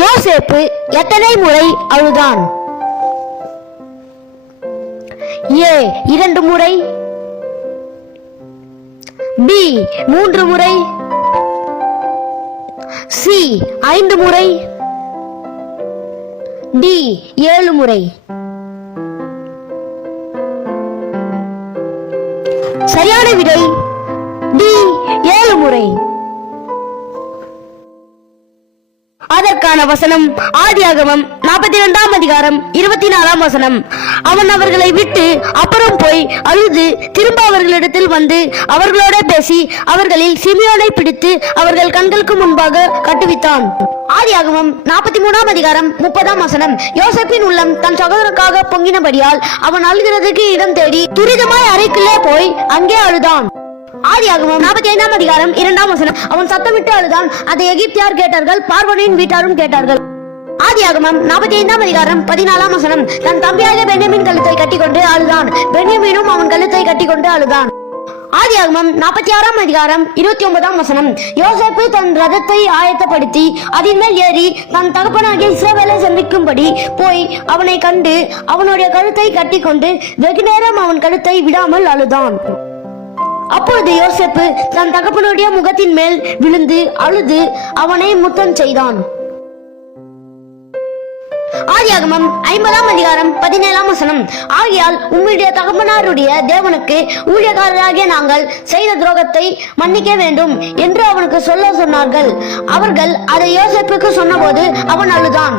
யோசேப்பு எத்தனை முறை அழுதான்? ஏ 2 முறை, பி 3 முறை, சி 5 முறை, டி 7 முறை. சரியான விடை டி 7 முறை. அதற்கான வசனம் ஆதியாகமம் 42ஆம் அதிகாரம் 24ஆம் வசனம். அவன் அவர்களை விட்டு அப்புறம் போய் அழுது திரும்ப அவர்களிடத்தில் வந்து அவர்களோட பேசி அவர்களில் சிமியோனை பிடித்து அவர்கள் கண்களுக்கு முன்பாக கட்டுவித்தான். ஆதியாகமம் 43ஆம் அதிகாரம் 30ஆம் வசனம். யோசேப்பின் உள்ளம் தன் சகோதரனுக்காக பொங்கினபடியால் அவன் அழுகிறதுக்கு இடம் தேடி துரிதமாய் அறைக்குள்ளே போய் அங்கே அழுதான். ஆதியாகமம் 45ஆம் அதிகாரம் 2ஆம் வசனம். அவன் சத்தமிட்டு அழுதான். அதை எகிப்தியார் கேட்டார்கள், பார்வோனின் வீட்டாரும் கேட்டார்கள். ஆதியாகமம் 45ஆம் அதிகாரம் 14ஆம் வசனம். தன் தம்பியாக பென்யமீன் கழுத்தை கட்டிக்கொண்டு அழுதான். பென்யமீனும் அவன் கழுத்தை கட்டிக்கொண்டு அழுதான். ஆதியாகமம் 46ஆம் அதிகாரம் 29ஆம் வசனம். யோசேப்பு தன் ரதத்தை ஆயத்தப்படுத்தி அதன் மேல் ஏறி தன் தகப்பனாகிய இஸ்ரவேலை சந்திக்கும்படி போய் அவனை கண்டு அவனுடைய கழுத்தை கட்டிக்கொண்டு வெகு நேரம் அவன் கழுத்தை விடாமல் அழுதான். அப்பொழுது யோசேப்பு தன் தகப்பனுடைய முகத்தின் மேல் விழுந்து அழுது அவனை முத்தம் செய்தான். ஆதியாகமம் 50ஆம் அதிகாரம் 17ஆம் வசனம். ஆகையால் உம்முடைய தகப்பனாருடைய தேவனுக்கு ஊழியக்காரராகிய நாங்கள் செய்த துரோகத்தை மன்னிக்க வேண்டும் என்று அவனுக்கு சொல்ல சொன்னார்கள். அவர்கள் அதை யோசேப்புக்கு சொன்னபோது அவன் அழுதான்.